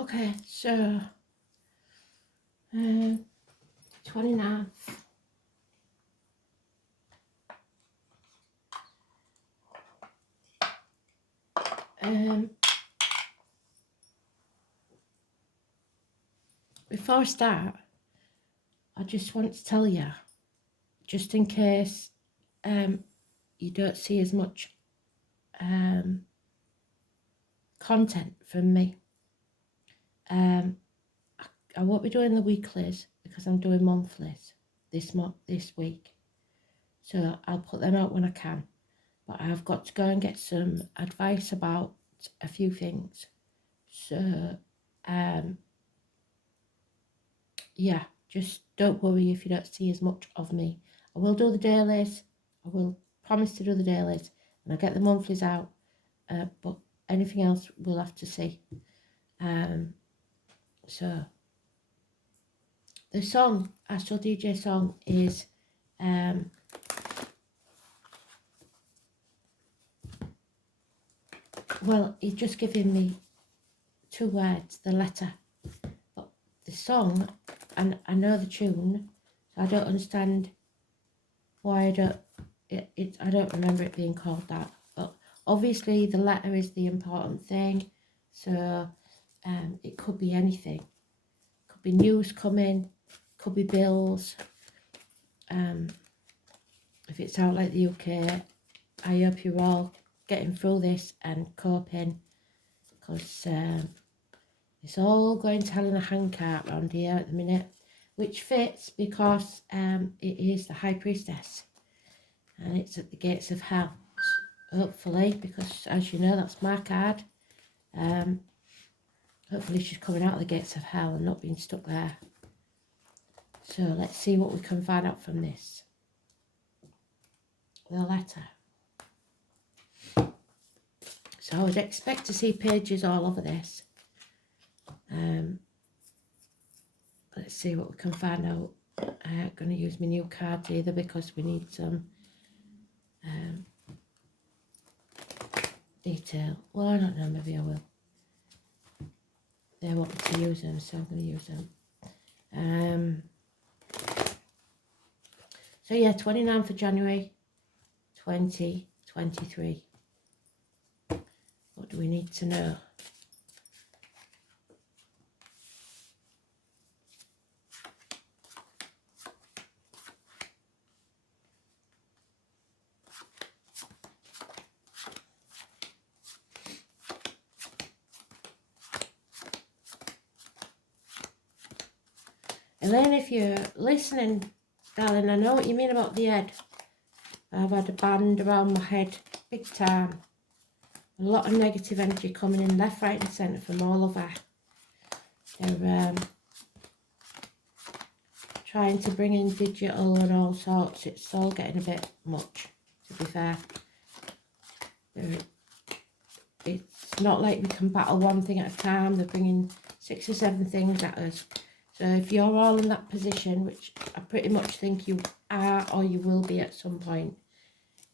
Okay, so 29th. Before I start, I just want to tell you, just in case you don't see as much content from me, I won't be doing the weeklies because I'm doing monthlies this week. So I'll put them out when I can. But I've got to go and get some advice about a few things. So, yeah, just don't worry if you don't see as much of me. I will do the dailies. I will promise to do the dailies. And I'll get the monthlies out. But anything else we'll have to see. So, the song, Astro DJ song, is well, he's just giving me 2 words, the letter. But the song, and I know the tune, so I don't understand why I don't remember it being called that. But obviously the letter is the important thing. So it could be anything. Could be news coming, could be bills. If it's out like the UK, I hope you're all getting through this and coping, because it's all going to hell in a handcart around here at the minute, which fits because it is the High Priestess and it's at the gates of hell, hopefully, because as you know, that's my card. Hopefully she's coming out of the gates of hell and not being stuck there. So let's see what we can find out from this. The letter. So I would expect to see pages all over this. Let's see what we can find out. I'm going to use my new cards either because we need some detail. Well, I don't know, maybe I will. They want me to use them, so I'm going to use them. So yeah, 29th of January 2023. What do we need to know? Elaine, if you're listening, darling, I know what you mean about the head. I've had a band around my head, big time. A lot of negative energy coming in left, right and centre from all over. They're trying to bring in digital and all sorts. It's all getting a bit much, to be fair. It's not like we can battle one thing at a time. They're bringing 6 or 7 things at us. So if you're all in that position, which I pretty much think you are or you will be at some point,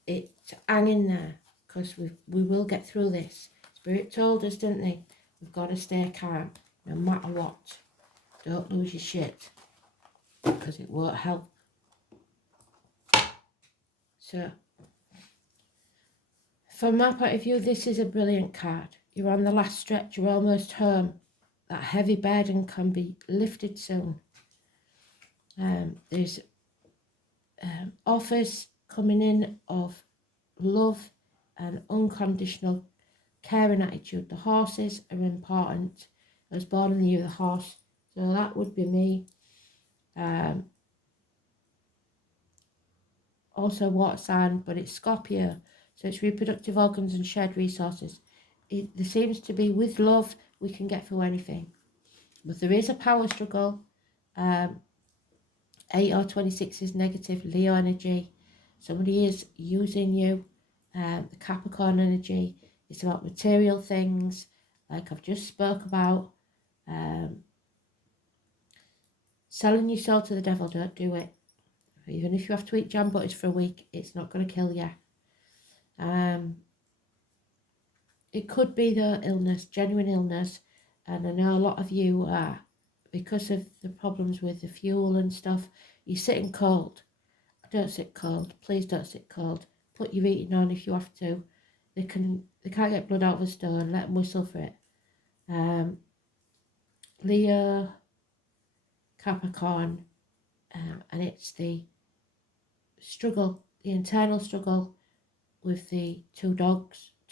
it's hang in there, because we will get through this. Spirit told us, didn't they? We've got to stay calm no matter what. Don't lose your shit, because it won't help. So from my point of view, this is a brilliant card. You're on the last stretch, you're almost home. That heavy burden can be lifted soon. There's offers coming in of love and unconditional care and attitude. The horses are important. I was born in the year of the horse, so that would be me. Also water sign, but it's Scorpio, so it's reproductive organs and shared resources. There seems to be, with love, we can get through anything. But there is a power struggle. 8 or 26 is negative, Leo energy. Somebody is using you. The Capricorn energy. It's about material things, like I've just spoke about. Selling your soul to the devil, don't do it. Even if you have to eat jam butters for a week, it's not going to kill you. It could be the illness, genuine illness, And I know a lot of you are, because of the problems with the fuel and stuff, you're sitting cold. Don't sit cold. Please don't sit cold. Put your heating on if you have to. They can't get blood out of a stone. Let them whistle for it. Leo, Capricorn, and it's the struggle, the internal struggle with the two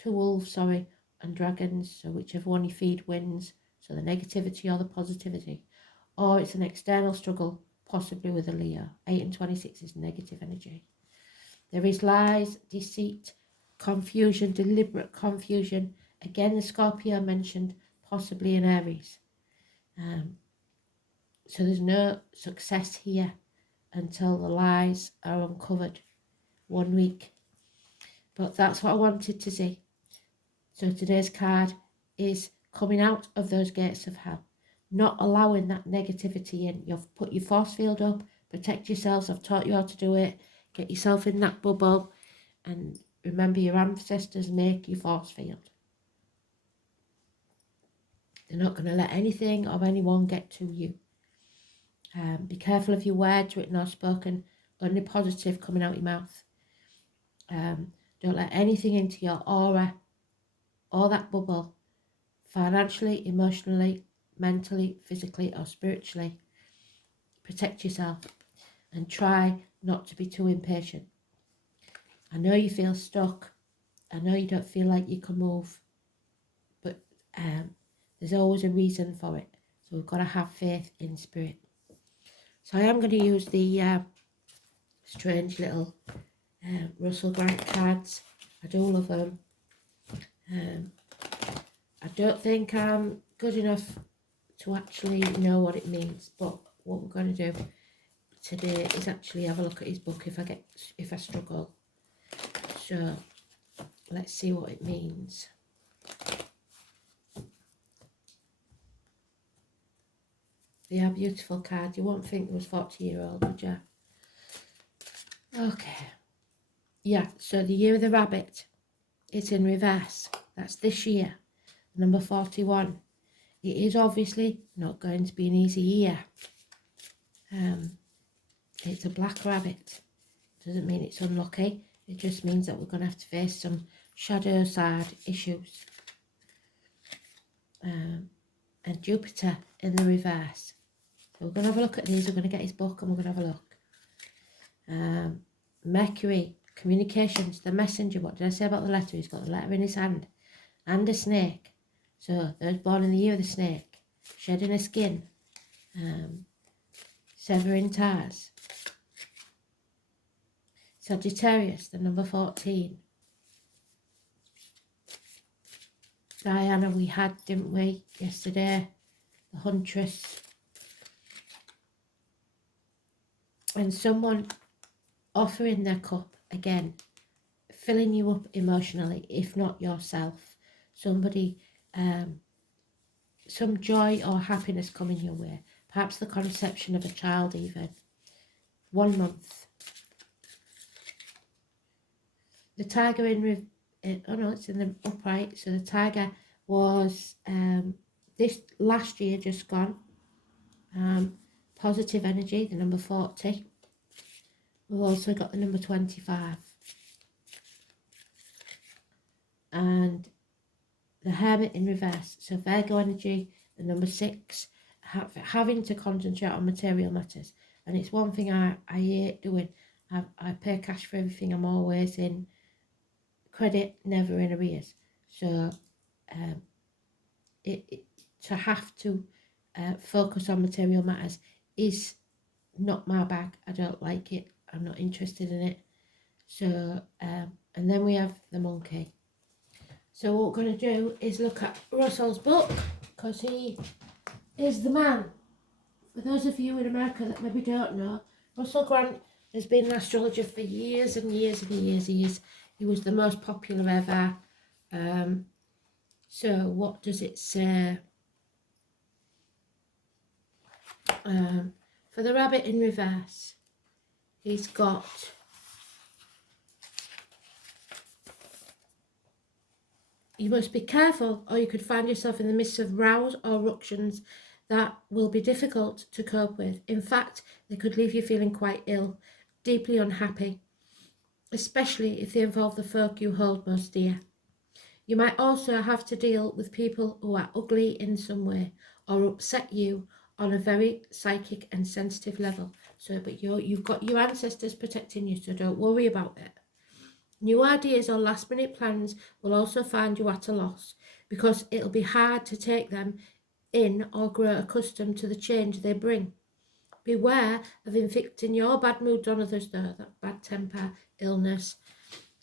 wolves, sorry, and dragons. So whichever one you feed wins. So the negativity or the positivity. Or it's an external struggle, possibly with a Leo. 8 and 26 is negative energy. There is lies, deceit, confusion, deliberate confusion. Again, the Scorpio mentioned, possibly an Aries. So there's no success here until the lies are uncovered. 1 week. But that's what I wanted to see. So today's card is coming out of those gates of hell. Not allowing that negativity in. You've put your force field up. Protect yourselves. I've taught you how to do it. Get yourself in that bubble. And remember, your ancestors make your force field. They're not going to let anything or anyone get to you. Be careful of your words, written or spoken. Only positive coming out your mouth. Don't let anything into your aura or that bubble, financially, emotionally, mentally, physically or spiritually. Protect yourself and try not to be too impatient. I know you feel stuck. I know you don't feel like you can move, but there's always a reason for it. So we've got to have faith in spirit. So I am going to use the strange little Russell Grant cards. I do love them. I don't think I'm good enough to actually know what it means, but what we're going to do today is actually have a look at his book if I struggle. So let's see what it means. They are beautiful cards. You won't think there was 40-year-old, would you? Okay. Yeah, so the year of the rabbit, it's in reverse. That's this year, number 41. It is obviously not going to be an easy year. It's a black rabbit. Doesn't mean it's unlucky. It just means that we're going to have to face some shadow side issues. And Jupiter in the reverse. So we're going to have a look at these. We're going to get his book and we're going to have a look. Mercury, communications, the messenger. What did I say about the letter? He's got the letter in his hand. And a snake. So those born in the year of the snake. Shedding a skin. Severing ties. Sagittarius, the number 14. Diana we had, didn't we, yesterday? The Huntress. And someone offering their cup, again, filling you up emotionally, if not yourself. Somebody, some joy or happiness coming your way. Perhaps the conception of a child even. 1 month. The tiger it's in the upright. So the tiger was this last year just gone. Positive energy, the number 40. We've also got the number 25. And the Hermit in reverse. So Virgo energy, the number 6. Having to concentrate on material matters. And it's one thing I hate doing. I pay cash for everything. I'm always in credit, never in arrears. So to have to focus on material matters is not my bag. I don't like it. I'm not interested in it. So and then we have the monkey. So what we're going to do is look at Russell's book, because he is the man. For those of you in America that maybe don't know, Russell Grant has been an astrologer for years and years and years. He was the most popular ever. So what does it say? For the rabbit in reverse, he's got You must be careful, or you could find yourself in the midst of rows or ructions that will be difficult to cope with. In fact, they could leave you feeling quite ill, deeply unhappy, especially if they involve the folk you hold most dear. You might also have to deal with people who are ugly in some way or upset you on a very psychic and sensitive level. So, but you've got your ancestors protecting you, so don't worry about it. New ideas or last minute plans will also find you at a loss because it'll be hard to take them in or grow accustomed to the change they bring. Beware of inflicting your bad moods on others, though, that bad temper, illness,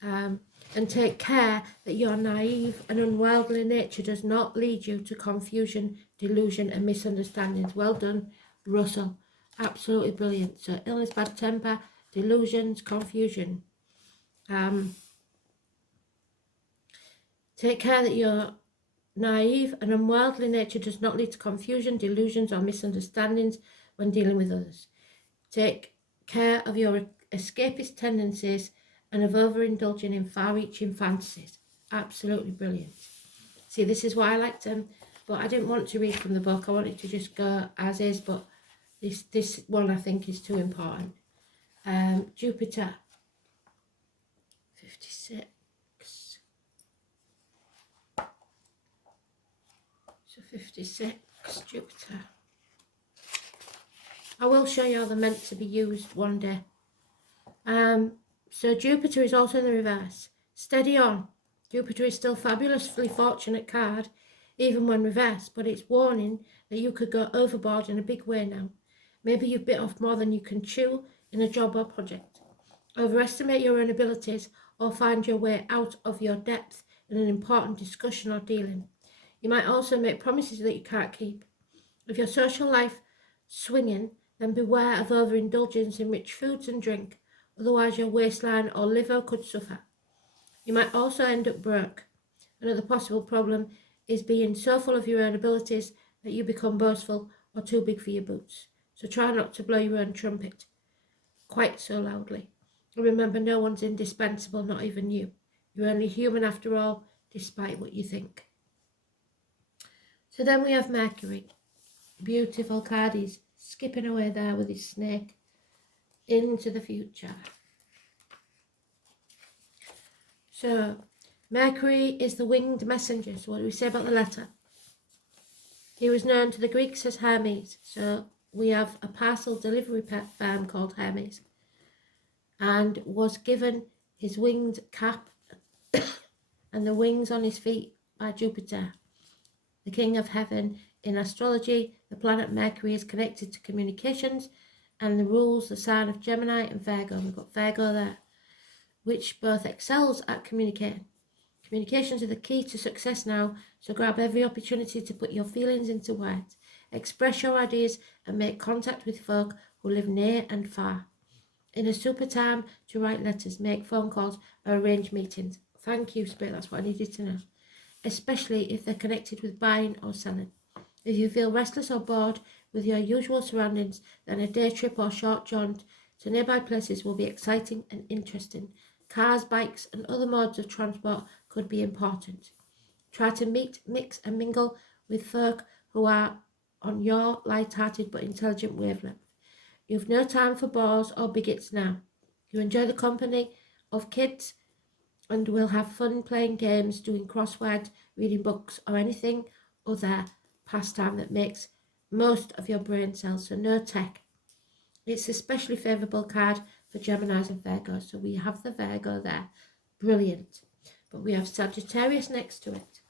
and take care that your naive and unworldly nature does not lead you to confusion, delusion and misunderstandings. Well done, Russell. Absolutely brilliant. So illness, bad temper, delusions, confusion. Take care that your naive and unworldly nature does not lead to confusion, delusions or misunderstandings when dealing with others. Take care of your escapist tendencies and of overindulging in far-reaching fantasies. Absolutely brilliant. See, this is why I liked them, but I didn't want to read from the book. I wanted to just go as is, but this one I think is too important. Jupiter, 56. So 56, Jupiter. I will show you how they're meant to be used one day. So Jupiter is also in the reverse. Steady on. Jupiter is still fabulously fortunate card, even when reversed, but it's warning that you could go overboard in a big way now. Maybe you've bit off more than you can chew in a job or project. Overestimate your own abilities or find your way out of your depth in an important discussion or dealing. You might also make promises that you can't keep. If your social life swinging, then beware of overindulgence in rich foods and drink. Otherwise, your waistline or liver could suffer. You might also end up broke. Another possible problem is being so full of your own abilities that you become boastful or too big for your boots. So try not to blow your own trumpet quite so loudly. And remember, no one's indispensable, not even you. You're only human after all, despite what you think. So then we have Mercury. Beautiful card. He's skipping away there with his snake into the future. So Mercury is the winged messenger. So what do we say about the letter? He was known to the Greeks as Hermes. So we have a parcel delivery firm called Hermes, and was given his winged cap and the wings on his feet by Jupiter, the king of heaven. In astrology, the planet Mercury is connected to communications and the rules the sign of Gemini and Virgo. We've got Virgo there, which both excels at communicating. Communications are the key to success now, so grab every opportunity to put your feelings into words. Express your ideas and make contact with folk who live near and far. In a super time to write letters, make phone calls or arrange meetings. Thank you, Spirit, that's what I needed to know. Especially if they're connected with buying or selling. If you feel restless or bored with your usual surroundings, then a day trip or short jaunt to nearby places will be exciting and interesting. Cars, bikes and other modes of transport could be important. Try to meet, mix and mingle with folk who are on your light-hearted but intelligent wavelength. You've no time for bores or bigots now. You enjoy the company of kids and will have fun playing games, doing crosswords, reading books or anything other pastime that makes most of your brain cells, so no tech. It's a especially favourable card for Geminis and Virgos, so we have the Virgo there. Brilliant. But we have Sagittarius next to it.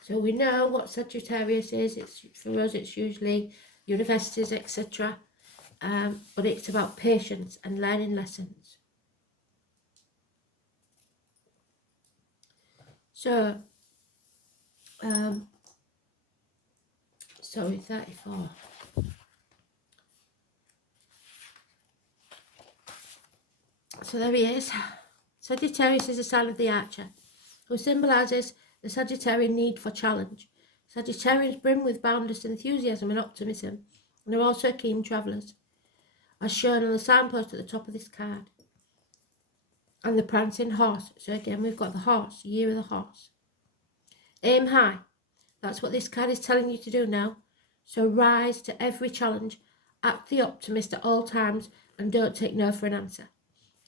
So we know what Sagittarius is. It's, for us, it's usually universities, etc. But it's about patience and learning lessons. So, sorry, 34. So there he is. Sagittarius is a sign of the archer, who symbolises the Sagittarian need for challenge. Sagittarians brim with boundless enthusiasm and optimism, and are also keen travellers, as shown on the signpost at the top of this card. and the prancing horse. So again, we've got the horse, year of the horse. Aim high. That's what this card is telling you to do now. So rise to every challenge, act the optimist at all times, and don't take no for an answer.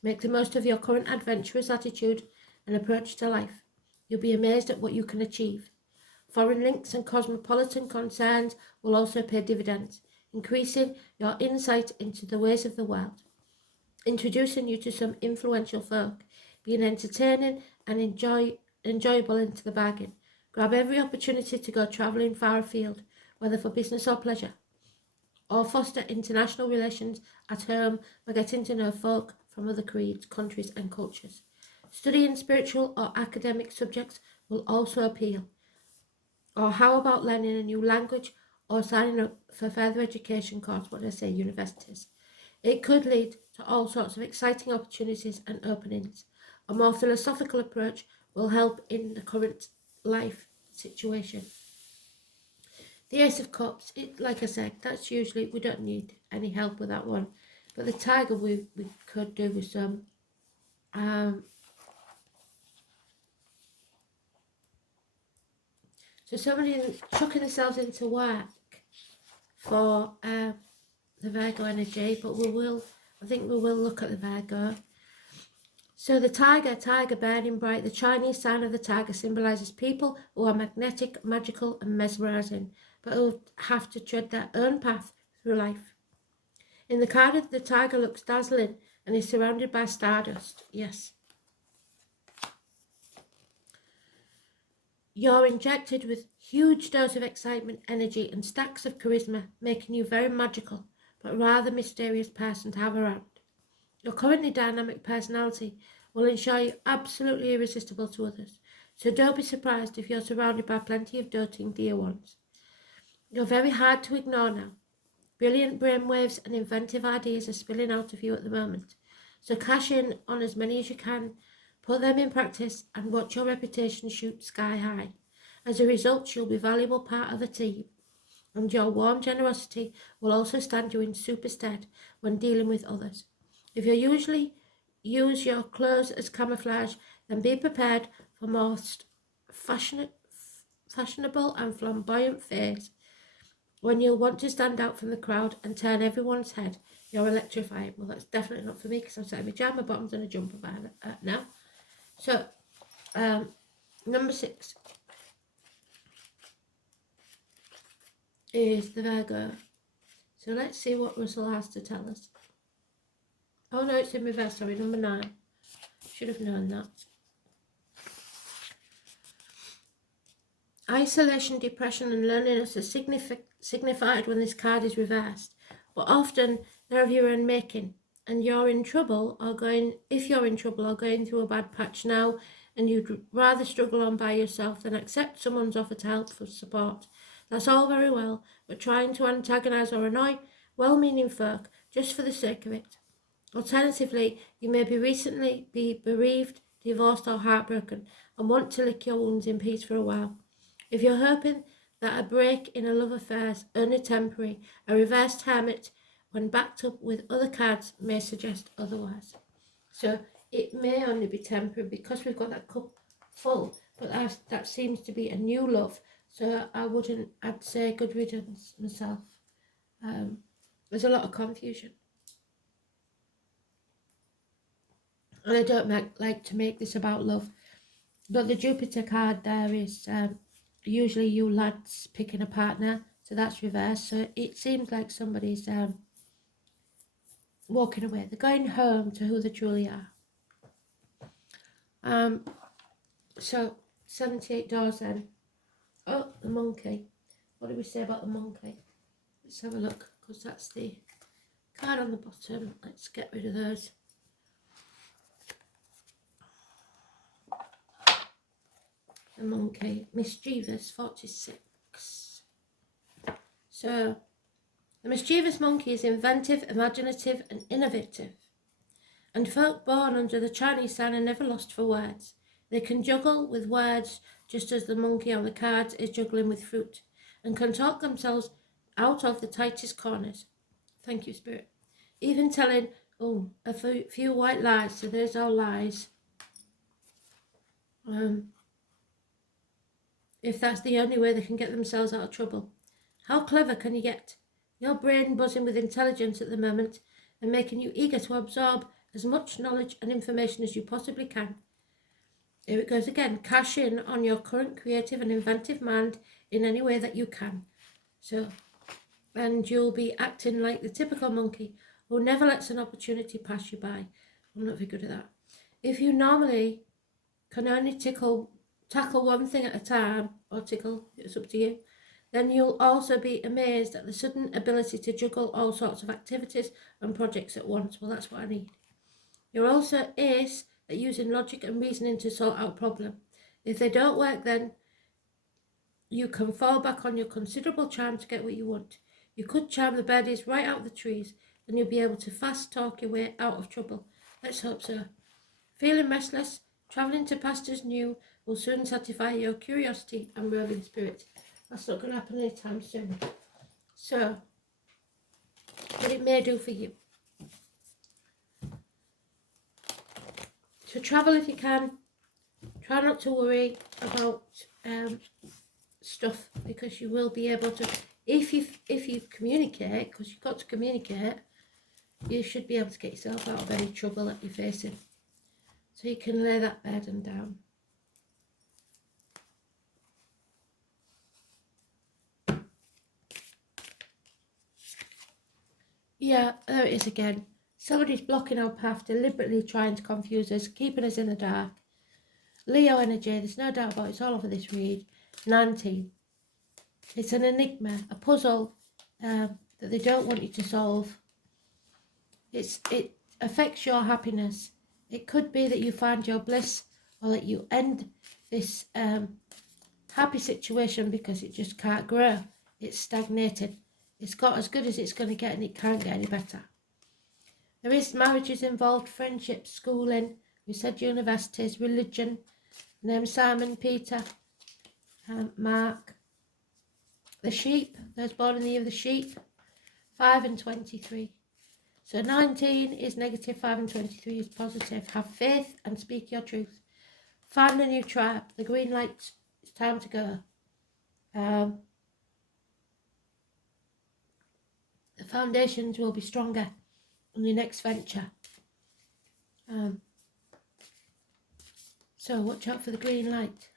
Make the most of your current adventurous attitude and approach to life. You'll be amazed at what you can achieve. Foreign links and cosmopolitan concerns will also pay dividends, increasing your insight into the ways of the world, introducing you to some influential folk, being entertaining and enjoyable into the bargain. Grab every opportunity to go travelling far afield, whether for business or pleasure, or foster international relations at home by getting to know folk from other creeds, countries and cultures. Studying spiritual or academic subjects will also appeal. Or how about learning a new language or signing up for further education course, what I say, universities? It could lead to all sorts of exciting opportunities and openings. A more philosophical approach will help in the current life situation. The Ace of Cups, like I said, that's usually, we don't need any help with that one. But the Tiger, we could do with some. So somebody chucking themselves into work for the Virgo energy, but I think we will look at the Virgo. So the tiger burning bright, the Chinese sign of the tiger symbolises people who are magnetic, magical and mesmerising, but who have to tread their own path through life. In the card, the tiger looks dazzling and is surrounded by stardust. Yes. You're injected with huge dose of excitement, energy and stacks of charisma, making you very magical, but rather mysterious person to have around. Your currently dynamic personality will ensure you absolutely irresistible to others, so don't be surprised if you're surrounded by plenty of doting dear ones. You're very hard to ignore now. Brilliant brainwaves and inventive ideas are spilling out of you at the moment, so cash in on as many as you can, put them in practice and watch your reputation shoot sky high. As a result, you'll be a valuable part of the team, and your warm generosity will also stand you in super stead when dealing with others. If you usually use your clothes as camouflage, then be prepared for most fashionable and flamboyant phase when you'll want to stand out from the crowd and turn everyone's head. You're electrifying. Well, that's definitely not for me because I'm sat in my pyjama bottoms and a jumper now. So, number 6 is the Virgo. So let's see what Russell has to tell us. Oh no, it's in reverse, sorry, number 9. Should have known that. Isolation, depression and loneliness are signified when this card is reversed, but often they're of your own making, and you're in trouble if you're in trouble or going through a bad patch now, and you'd rather struggle on by yourself than accept someone's offer to help for support. That's all very well, but trying to antagonise or annoy well-meaning folk just for the sake of it. Alternatively, you may be recently bereaved, divorced or heartbroken and want to lick your wounds in peace for a while. If you're hoping that a break in a love affair is only temporary, a reversed hermit, when backed up with other cards, may suggest otherwise. So it may only be temporary because we've got that cup full, but that seems to be a new love. So I'd say good riddance myself. There's a lot of confusion. And I don't like to make this about love. But the Jupiter card there is usually you lads picking a partner. So that's reversed. So it seems like somebody's walking away. They're going home to who they truly are. So 78 doors then. Oh, the monkey. What did we say about the monkey? Let's have a look, because that's the card on the bottom. Let's get rid of those. The monkey, mischievous, 46. So, the mischievous monkey is inventive, imaginative and innovative. And folk born under the Chinese sign are never lost for words. They can juggle with words just as the monkey on the cards is juggling with fruit, and can talk themselves out of the tightest corners. Thank you, Spirit. Even telling Oh, a few white lies. So there's all lies. If that's the only way they can get themselves out of trouble. How clever can you get? Your brain buzzing with intelligence at the moment and making you eager to absorb as much knowledge and information as you possibly can. Here it goes again. Cash in on your current creative and inventive mind in any way that you can. So, and you'll be acting like the typical monkey who never lets an opportunity pass you by. I'm not very good at that. If you normally can only tackle one thing at a time, or tickle, it's up to you, then you'll also be amazed at the sudden ability to juggle all sorts of activities and projects at once. Well, that's what I need. You're also ace at using logic and reasoning to sort out problems. If they don't work, then you can fall back on your considerable charm to get what you want. You could charm the birdies right out of the trees, and you'll be able to fast talk your way out of trouble. Let's hope so. Feeling restless, travelling to pastures new will soon satisfy your curiosity and roving spirit. That's not going to happen anytime soon. So, but it may do for you. So travel if you can. Try not to worry about stuff, because you will be able to, if you communicate, because you've got to communicate, you should be able to get yourself out of any trouble that you're facing. So you can lay that burden down. Yeah, there it is again. Somebody's blocking our path, deliberately trying to confuse us, keeping us in the dark. Leo energy, there's no doubt about it, it's all over this read. 19. It's an enigma, a puzzle that they don't want you to solve. It affects your happiness. It could be that you find your bliss, or that you end this happy situation because it just can't grow. It's stagnated. It's got as good as it's going to get, and it can't get any better. There is marriages involved, friendships, schooling, we said universities, religion. Name Simon, Peter, Mark. The sheep, those born in the year of the sheep, 5 and 23. So 19 is negative, 5 and 23 is positive. Have faith and speak your truth. Find a new tribe. The green light, it's time to go. The foundations will be stronger on your next venture. So watch out for the green light.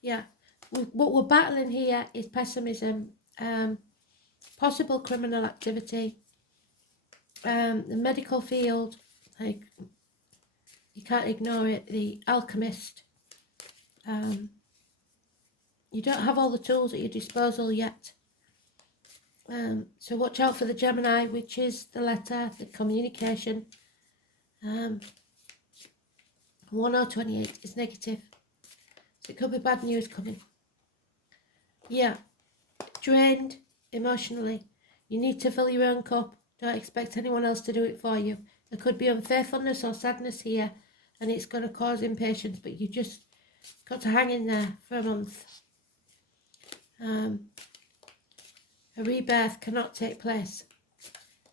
Yeah, what we're battling here is pessimism, possible criminal activity, the medical field, like you can't ignore it, the alchemist. You don't have all the tools at your disposal yet. So watch out for the Gemini, which is the letter, the communication. 1 or 28 is negative. So it could be bad news coming. Yeah, drained emotionally. You need to fill your own cup. Don't expect anyone else to do it for you. There could be unfaithfulness or sadness here, and it's going to cause impatience, but you just got to hang in there for a month. A rebirth cannot take place.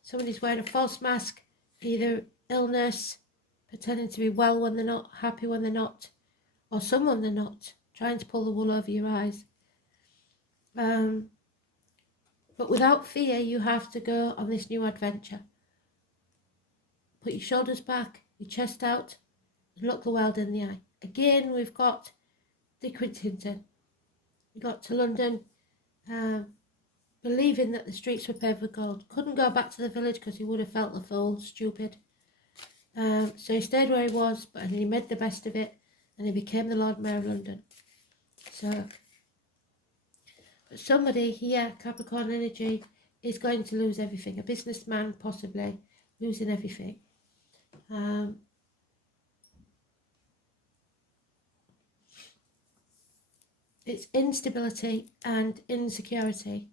Somebody's wearing a false mask, either illness, pretending to be well when they're not, happy when they're not, or someone they're not, trying to pull the wool over your eyes. But without fear, you have to go on this new adventure. Put your shoulders back, your chest out, and look the world in the eye. Again, we've got Dick Whittington. We got to London, believing that the streets were paved with gold. Couldn't go back to the village because he would have felt the fool, stupid. So he stayed where he was, but he made the best of it, and he became the Lord Mayor of London. So, but somebody here, Capricorn energy, is going to lose everything. A businessman, possibly, losing everything. It's instability and insecurity.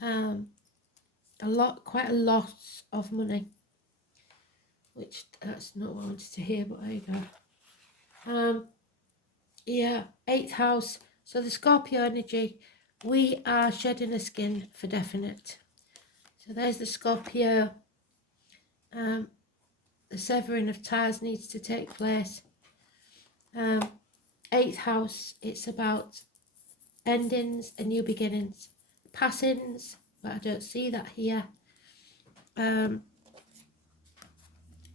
Quite a loss of money. Which, that's not what I wanted to hear, but there you go. Yeah, 8th house. So the Scorpio energy, we are shedding a skin for definite. So there's the Scorpio. the severing of ties needs to take place. 8th house, it's about endings and new beginnings. Passings, but I don't see that here. And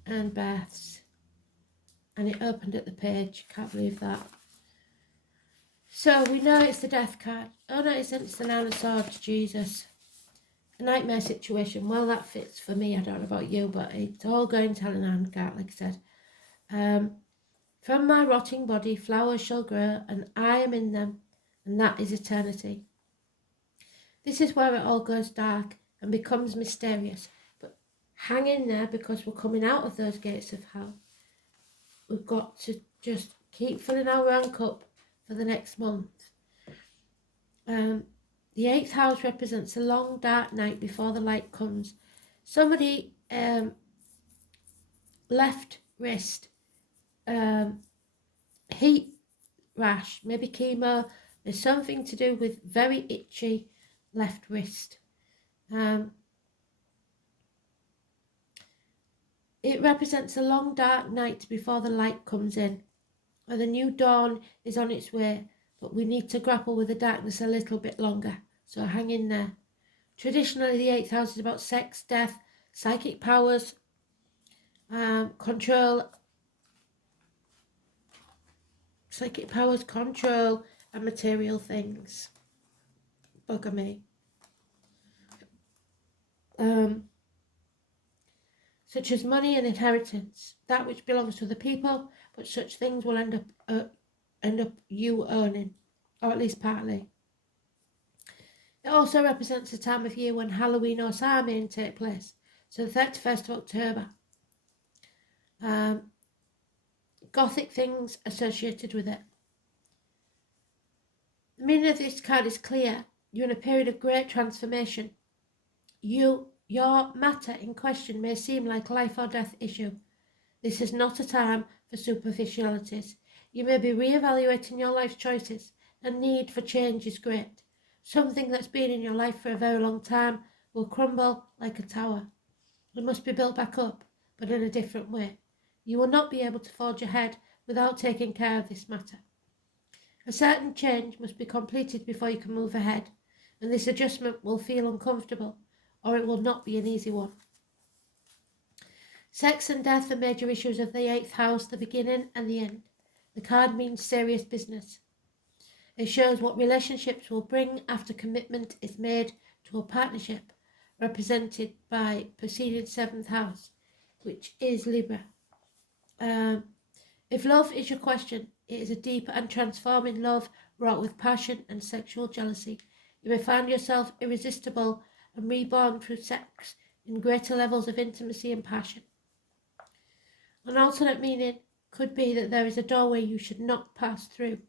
births. And it opened at the page, can't believe that. So we know it's the death card. Oh no, it's the Nine of Swords, Jesus. A nightmare situation. Well, that fits for me. I don't know about you, but it's all going to hell in a handcart, like I said. From my rotting body, flowers shall grow, and I am in them, and that is eternity. This is where it all goes dark and becomes mysterious. But hang in there, because we're coming out of those gates of hell. We've got to just keep filling our own cup for the next month. The 8th house represents a long dark night before the light comes. Somebody left wrist, heat rash, maybe chemo. There's something to do with very itchy left wrist. It represents a long dark night before the light comes in, where the new dawn is on its way, but we need to grapple with the darkness a little bit longer, so hang in there. Traditionally, the 8th house is about sex, death, psychic powers, control, and material things. Bugger me. Such as money and inheritance, that which belongs to the people, but such things will end up you owning, or at least partly. It also represents a time of year when Halloween or Samhain take place, so the 31st of October. Gothic things associated with it. The meaning of this card is clear. You're in a period of great transformation. Your matter in question may seem like a life or death issue. This is not a time for superficialities. You may be re-evaluating your life choices. The need for change is great. Something that's been in your life for a very long time will crumble like a tower. It must be built back up, but in a different way. You will not be able to forge ahead without taking care of this matter. A certain change must be completed before you can move ahead, and this adjustment will feel uncomfortable, or it will not be an easy one. Sex and death are major issues of the 8th house, the beginning and the end. The card means serious business. It shows what relationships will bring after commitment is made to a partnership, represented by preceding 7th house, which is Libra. If love is your question, it is a deep and transforming love wrought with passion and sexual jealousy. You may find yourself irresistible and reborn through sex in greater levels of intimacy and passion. An alternate meaning could be that there is a doorway you should not pass through.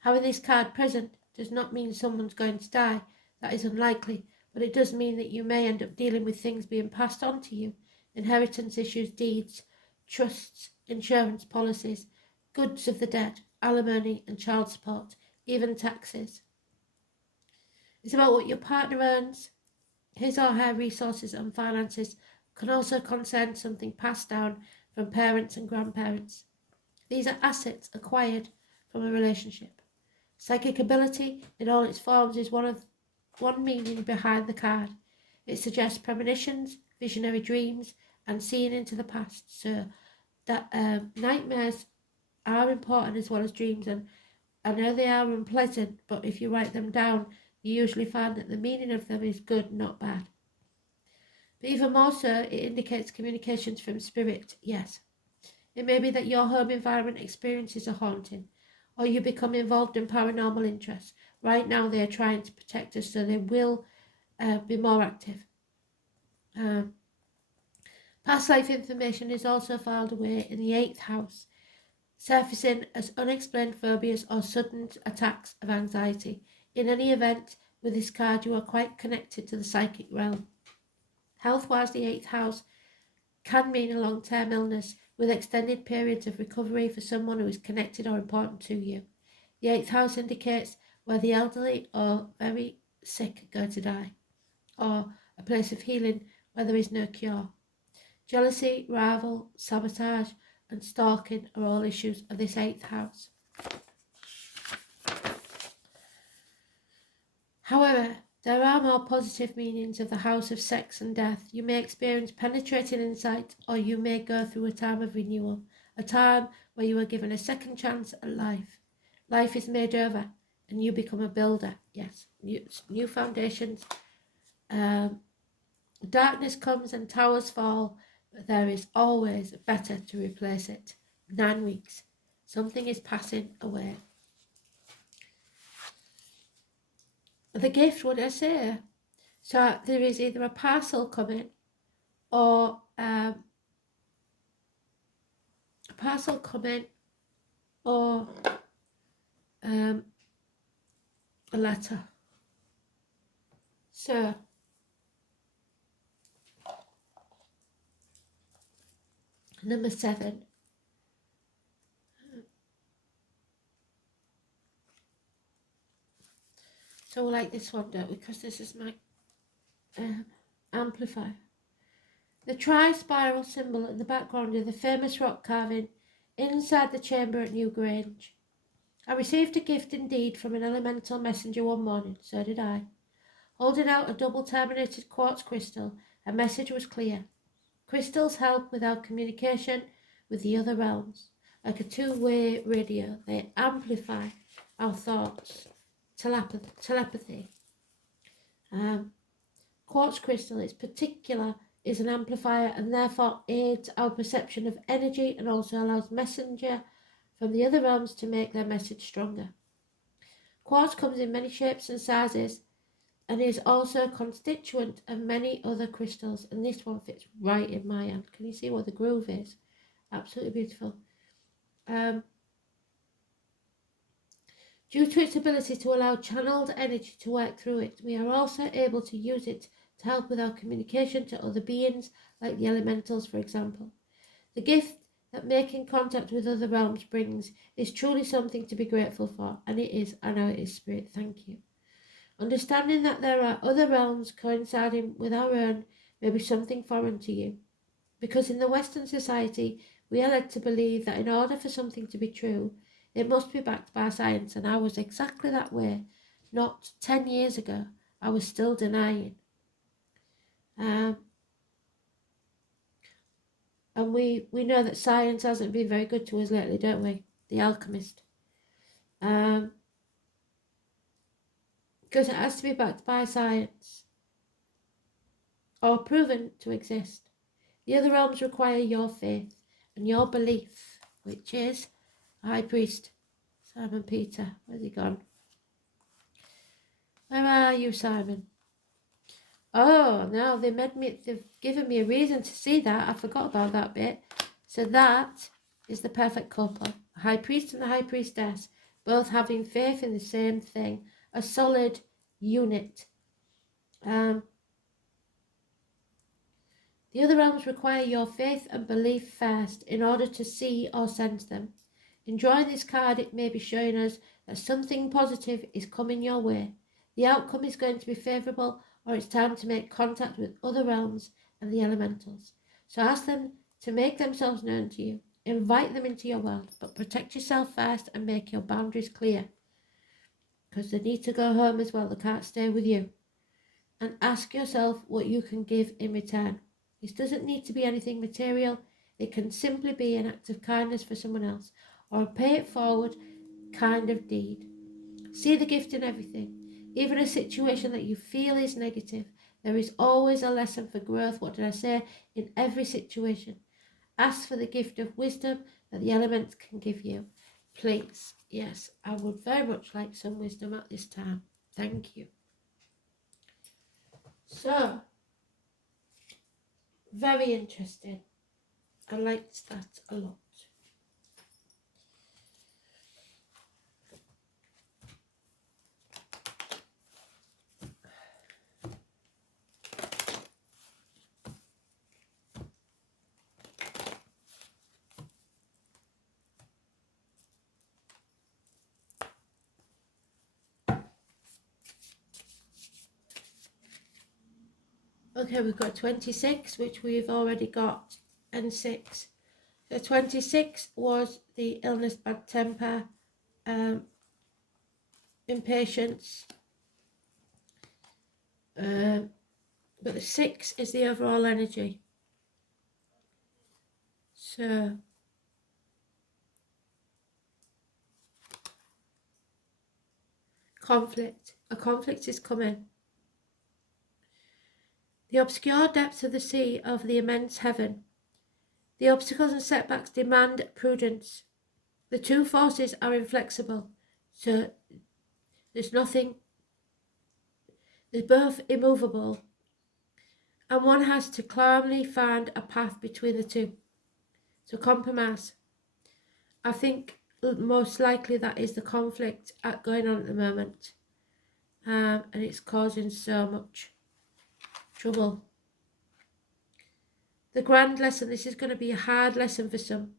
Having this card present does not mean someone's going to die. That is unlikely, but it does mean that you may end up dealing with things being passed on to you, inheritance issues, deeds, trusts, insurance policies, goods of the dead, alimony and child support, even taxes. It's about what your partner earns. His or her resources and finances can also concern something passed down from parents and grandparents. These are assets acquired from a relationship. Psychic ability in all its forms is one meaning behind the card. It suggests premonitions, visionary dreams, and seeing into the past. So that nightmares are important as well as dreams, and I know they are unpleasant, but if you write them down, you usually find that the meaning of them is good, not bad. But even more so, it indicates communications from spirit, yes. It may be that your home environment experiences a haunting, or you become involved in paranormal interests. Right now they are trying to protect us, so they will be more active. Past life information is also filed away in the 8th house, surfacing as unexplained phobias or sudden attacks of anxiety. In any event, with this card you are quite connected to the psychic realm. Health-wise, the 8th house can mean a long-term illness with extended periods of recovery for someone who is connected or important to you. The 8th house indicates where the elderly or very sick go to die, or a place of healing where there is no cure. Jealousy, rival, sabotage and stalking are all issues of this 8th house. However, there are more positive meanings of the house of sex and death. You may experience penetrating insight, or you may go through a time of renewal, a time where you are given a second chance at life. Life is made over and you become a builder. Yes, new foundations. Darkness comes and towers fall, but there is always better to replace it. 9 weeks. Something is passing away. The gift, what did I say? So there is either a parcel coming or a letter. So number 7. So we like this one, don't we? Because this is my amplifier. The tri-spiral symbol in the background of the famous rock carving inside the chamber at New Grange. I received a gift indeed from an elemental messenger one morning, so did I. Holding out a double-terminated quartz crystal, a message was clear. Crystals help with our communication with the other realms. Like a two-way radio, they amplify our thoughts. Telepathy. Quartz crystal is an amplifier and therefore aids our perception of energy and also allows messenger from the other realms to make their message stronger. Quartz comes in many shapes and sizes and is also a constituent of many other crystals, and this one fits right in my hand. Can you see what the groove is? Absolutely beautiful. Due to its ability to allow channeled energy to work through it, we are also able to use it to help with our communication to other beings, like the elementals, for example. The gift that making contact with other realms brings is truly something to be grateful for, and it is. I know it is, Spirit. Thank you. Understanding that there are other realms coinciding with our own may be something foreign to you, because in the Western society, we are led to believe that in order for something to be true, it must be backed by science, and I was exactly that way. Not 10 years ago, I was still denying. And we know that science hasn't been very good to us lately, don't we? The Alchemist. Because it has to be backed by science or proven to exist. The other realms require your faith and your belief, which is High Priest Simon Peter. Where's he gone? Where are you, Simon? Oh, now they've given me a reason to see that. I forgot about that bit. So that is the perfect couple. The High Priest and the High Priestess, both having faith in the same thing. A solid unit. The other realms require your faith and belief first in order to see or sense them. In drawing this card, it may be showing us that something positive is coming your way. The outcome is going to be favourable, or it's time to make contact with other realms and the elementals. So ask them to make themselves known to you. Invite them into your world, but protect yourself first and make your boundaries clear. Because they need to go home as well, they can't stay with you. And ask yourself what you can give in return. This doesn't need to be anything material. It can simply be an act of kindness for someone else, or a pay it forward kind of deed. See the gift in everything. Even a situation that you feel is negative, there is always a lesson for growth. What did I say? In every situation. Ask for the gift of wisdom that the elements can give you. Please. Yes, I would very much like some wisdom at this time. Thank you. So, very interesting. I liked that a lot. Okay, we've got 26, which we've already got, and 6. So 26 was the illness, bad temper, impatience. But the 6 is the overall energy. So conflict. A conflict is coming. The obscure depths of the sea over the immense heaven. The obstacles and setbacks demand prudence. The two forces are inflexible, so there's nothing, they're both immovable, and one has to calmly find a path between the two. So compromise. I think most likely that is the conflict going on at the moment, and it's causing so much trouble. The grand lesson. This is going to be a hard lesson for some.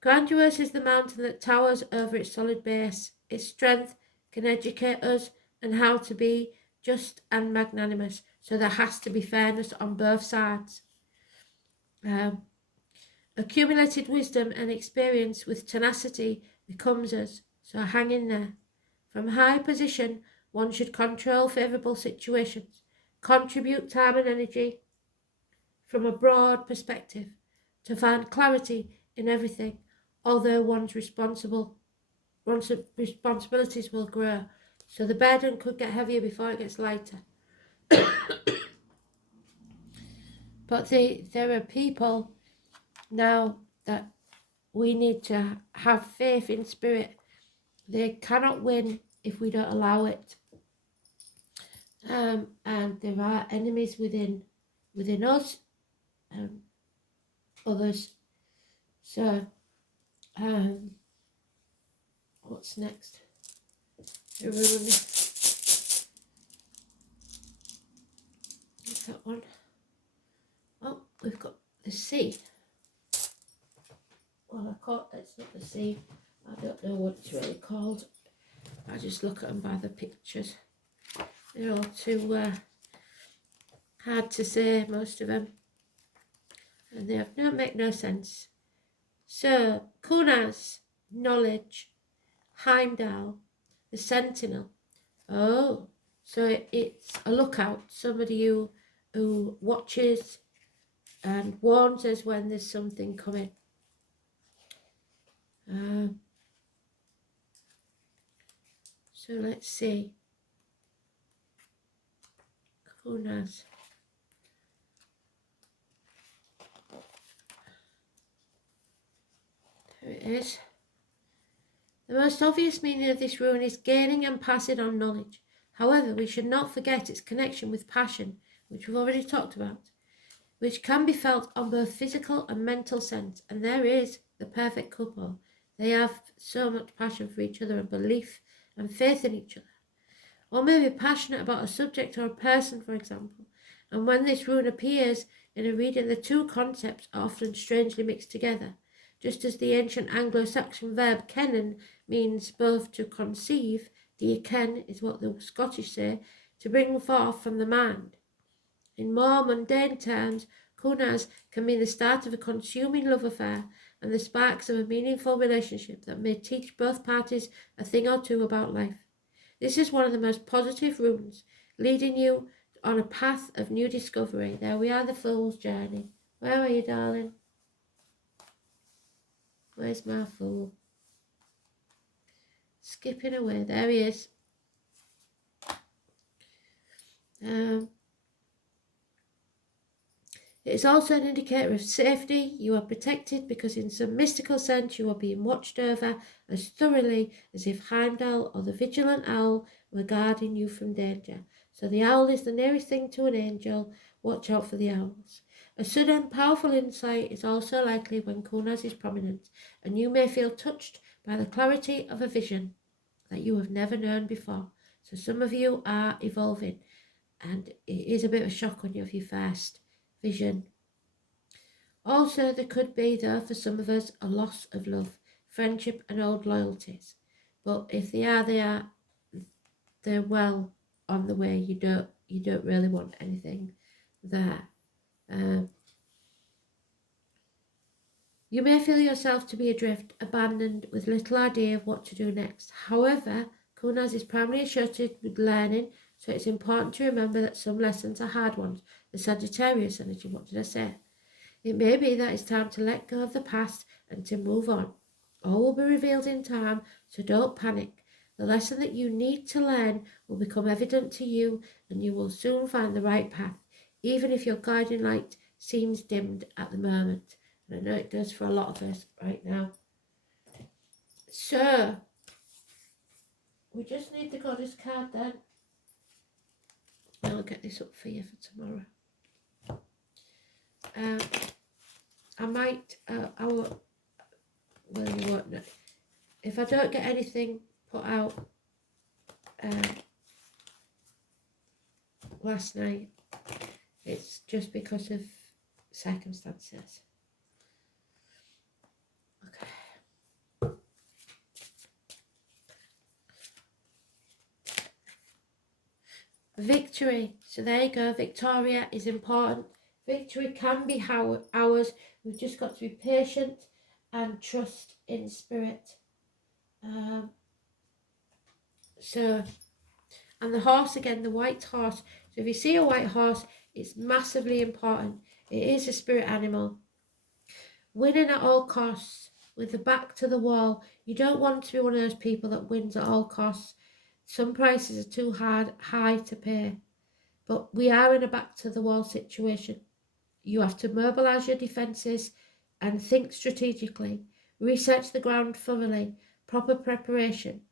Grandiose is the mountain that towers over its solid base. Its strength can educate us on how to be just and magnanimous. So there has to be fairness on both sides. Accumulated wisdom and experience with tenacity becomes us. So hang in there. From a high position, one should control favourable situations, contribute time and energy from a broad perspective to find clarity in everything, although one's responsibilities will grow. So the burden could get heavier before it gets lighter. But there are people now that we need to have faith in spirit. They cannot win if we don't allow it. And there are enemies within us, others. So, what's next? The rune. What's that one? Oh, we've got the sea. Well, it's not the sea. I don't know what it's really called. I just look at them by the pictures. They're all too hard to say, most of them. And they don't make no sense. So, Kunas, knowledge. Heimdall, the sentinel. Oh, so it's a lookout. Somebody who watches and warns us when there's something coming. So let's see. Kunas. There it is. The most obvious meaning of this rune is gaining and passing on knowledge. However, we should not forget its connection with passion, which we've already talked about, which can be felt on both physical and mental sense. And there is the perfect couple. They have so much passion for each other and belief and faith in each other. Or maybe passionate about a subject or a person, for example. And when this rune appears in a reading, the two concepts are often strangely mixed together. Just as the ancient Anglo-Saxon verb kennen means both to conceive, die ken is what the Scottish say, to bring forth from the mind. In more mundane terms, kunas can mean the start of a consuming love affair and the sparks of a meaningful relationship that may teach both parties a thing or two about life. This is one of the most positive runes, leading you on a path of new discovery. There we are, the fool's journey. Where are you, darling? Where's my fool? Skipping away. There he is. It is also an indicator of safety. You are protected because in some mystical sense you are being watched over as thoroughly as if Heimdall or the vigilant owl were guarding you from danger. So the owl is the nearest thing to an angel. Watch out for the owls. A sudden, powerful insight is also likely when Kunas is prominent, and you may feel touched by the clarity of a vision that you have never known before. So some of you are evolving, and it is a bit of a shock when you have your first vision. Also, there could be, though, for some of us, a loss of love, friendship, and old loyalties. But if they're well on the way. You don't really want anything there. You may feel yourself to be adrift, abandoned, with little idea of what to do next. However, Kunaz is primarily associated with learning, so it's important to remember that some lessons are hard ones. The Sagittarius energy, what did I say? It may be that it's time to let go of the past and to move on. All will be revealed in time, so don't panic. The lesson that you need to learn will become evident to you, and you will soon find the right path, even if your guiding light seems dimmed at the moment. And I know it does for a lot of us right now. So, we just need the goddess card then. I'll get this up for you for tomorrow. I might, well, you won't know. If I don't get anything put out last night, it's just because of circumstances. Okay. Victory. So there you go. Victoria is important. Victory can be ours. We've just got to be patient and trust in spirit. And the horse again, the white horse. So if you see a white horse, it's massively important. It is a spirit animal. Winning at all costs, with the back to the wall. You don't want to be one of those people that wins at all costs. Some prices are too high to pay. But we are in a back to the wall situation. You have to mobilise your defences and think strategically. Research the ground thoroughly. Proper preparation.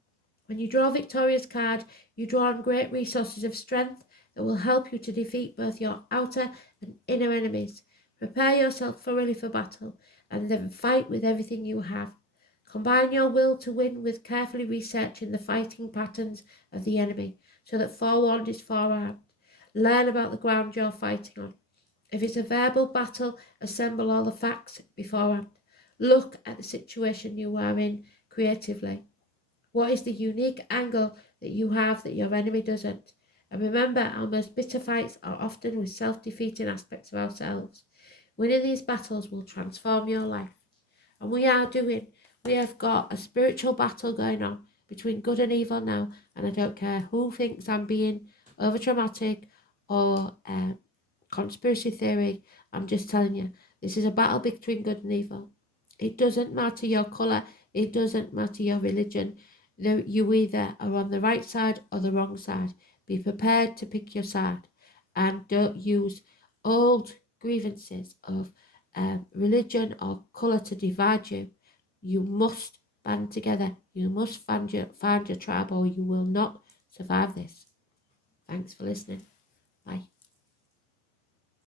When you draw Victoria's card, you draw on great resources of strength that will help you to defeat both your outer and inner enemies. Prepare yourself thoroughly for battle, and then fight with everything you have. Combine your will to win with carefully researching the fighting patterns of the enemy, so that forewarned is forearmed. Learn about the ground you're fighting on. If it's a verbal battle, assemble all the facts beforehand. Look at the situation you are in creatively. What is the unique angle that you have that your enemy doesn't? And remember, our most bitter fights are often with self-defeating aspects of ourselves. Winning these battles will transform your life. And we have got a spiritual battle going on between good and evil now. And I don't care who thinks I'm being over-dramatic or conspiracy theory. I'm just telling you, this is a battle between good and evil. It doesn't matter your colour. It doesn't matter your religion. You either are on the right side or the wrong side. Be prepared to pick your side, and don't use old grievances of religion or colour to divide you. You must band together. You must find your tribe, or you will not survive this. Thanks for listening. Bye.